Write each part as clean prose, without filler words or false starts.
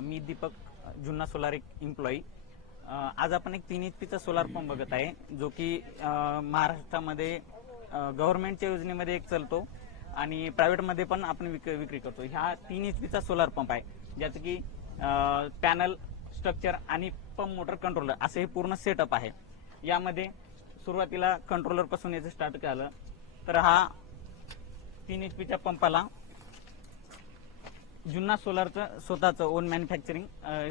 मी दीपक जुन्ना सोलार एक एम्प्लॉई. आज आपण एक 3 HP चा सोलार पंप बघत आहे, जो की महाराष्ट्रामध्ये गव्हर्नमेंटच्या योजनेमध्ये एक चालतो आणि प्रायव्हेटमध्ये पण आपण विक्री करतो. ह्या 3 HP चा सोलार पंप आहे, ज्याचं की पॅनल, स्ट्रक्चर आणि पंप मोटर कंट्रोलर असे हे पूर्ण सेटअप आहे. यामध्ये सुरुवातीला कंट्रोलर पासून याचं स्टार्ट केलं तर हा 3 HP च्या पंपाला जुन्ना सोलारचं स्वतःचं ओन मॅन्युफॅक्चरिंग,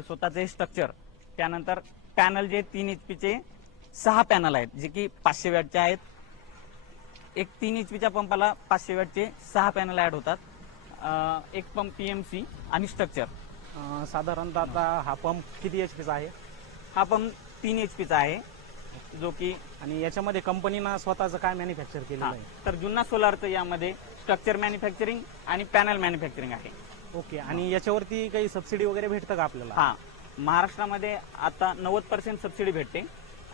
स्वतःचे स्ट्रक्चर, त्यानंतर पॅनल जे 3 HP चे 6 पॅनल आहेत, जे की 500 वॅटचे आहेत. एक 3 HP च्या पंपाला 500 वॅटचे 6 पॅनल ऍड होतात. एक पंप PMC आणि स्ट्रक्चर. साधारणतः आता हा पंप किती HP चा आहे? हा पंप 3 HP चा आहे, जो की आणि याच्यामध्ये कंपनीनं स्वतःचं काय मॅन्युफॅक्चर केलेलं आहे? तर जुन्ना सोलारचं यामध्ये स्ट्रक्चर मॅन्युफॅक्चरिंग आणि पॅनल मॅन्युफॅक्चरिंग आहे. ओके. आणि याच्यावरती काही सबसिडी वगैरे भेटतं का आपल्याला? हा, महाराष्ट्रामध्ये आता 90% सबसिडी भेटते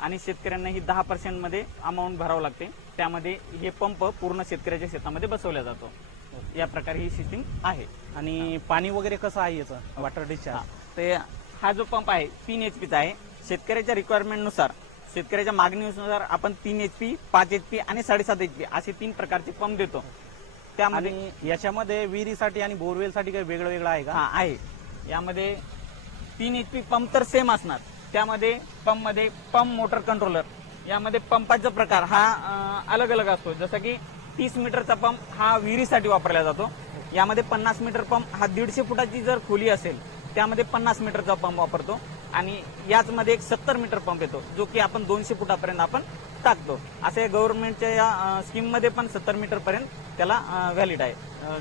आणि शेतकऱ्यांनाही 10% मध्ये अमाऊंट भरावं लागते. त्यामध्ये हे पंप पूर्ण शेतकऱ्याच्या शेतामध्ये बसवला जातो. या प्रकारे ही सिस्टीम आहे. आणि पाणी वगैरे कसं आहे याचं, वॉटर डिस्चार्ज? ते हा जो पंप आहे 3 HP चा आहे. शेतकऱ्याच्या रिक्वायरमेंटनुसार, शेतकऱ्याच्या मागणीनुसार आपण 3 HP, 5 HP आणि 7.5 HP असे 3 प्रकारचे पंप देतो. त्यामध्ये आणि याच्यामध्ये विहिरीसाठी आणि बोरवेलसाठी काही वेगळं वेगळं आहे का? हा आहे. यामध्ये 3 HP पंप तर सेम असणार. त्यामध्ये पंपमध्ये पंप मोटर कंट्रोलर, यामध्ये पंपाचा प्रकार हा अलग अलग असतो. जसं की 30 मीटरचा पंप हा विहिरीसाठी वापरला जातो. यामध्ये 50 मीटर पंप हा 150 फुटाची जर खोली असेल त्यामध्ये 50 मीटरचा पंप वापरतो. आणि याचमध्ये एक 70 मीटर पंप येतो, जो की आपण 200 फुटापर्यंत आपण टाकतो. असे गव्हर्नमेंटच्या या स्कीम मध्ये पण 70 मीटर पर्यंत त्याला व्हॅलिड आहे,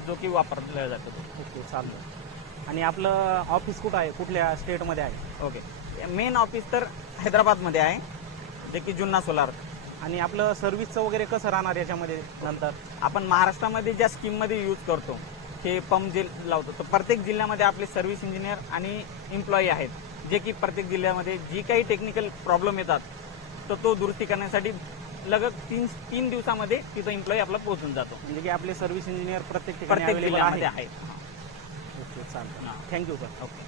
जो की वापरला जातो. ओके, चालतं. आणि आपलं ऑफिस कुठं आहे, कुठल्या स्टेटमध्ये आहे? ओके, मेन ऑफिस तर हैदराबादमध्ये आहे, जे की जुन्ना सोलार. आणि आपलं सर्व्हिसचं वगैरे कसं राहणार याच्यामध्ये नंतर? आपण महाराष्ट्रामध्ये ज्या स्कीम मध्ये यूज करतो हे पंप जे लावतो, तर प्रत्येक जिल्ह्यामध्ये आपले सर्व्हिस इंजिनियर आणि एम्प्लॉई आहेत, जे की प्रत्येक जिल्ह्यामध्ये जी काही टेक्निकल प्रॉब्लेम येतात तर तो दुरुस्ती करण्यासाठी लगभग 3 दिवसामध्ये तिथं एम्प्लॉई आपला पोहोचून जातो. म्हणजे की आपले सर्व्हिस इंजिनियर प्रत्येक ठिकाणी प्रत्येक available जिल्ह्यामध्ये आहे. आहे. ओके, चालतं. Thank you sir. ओके.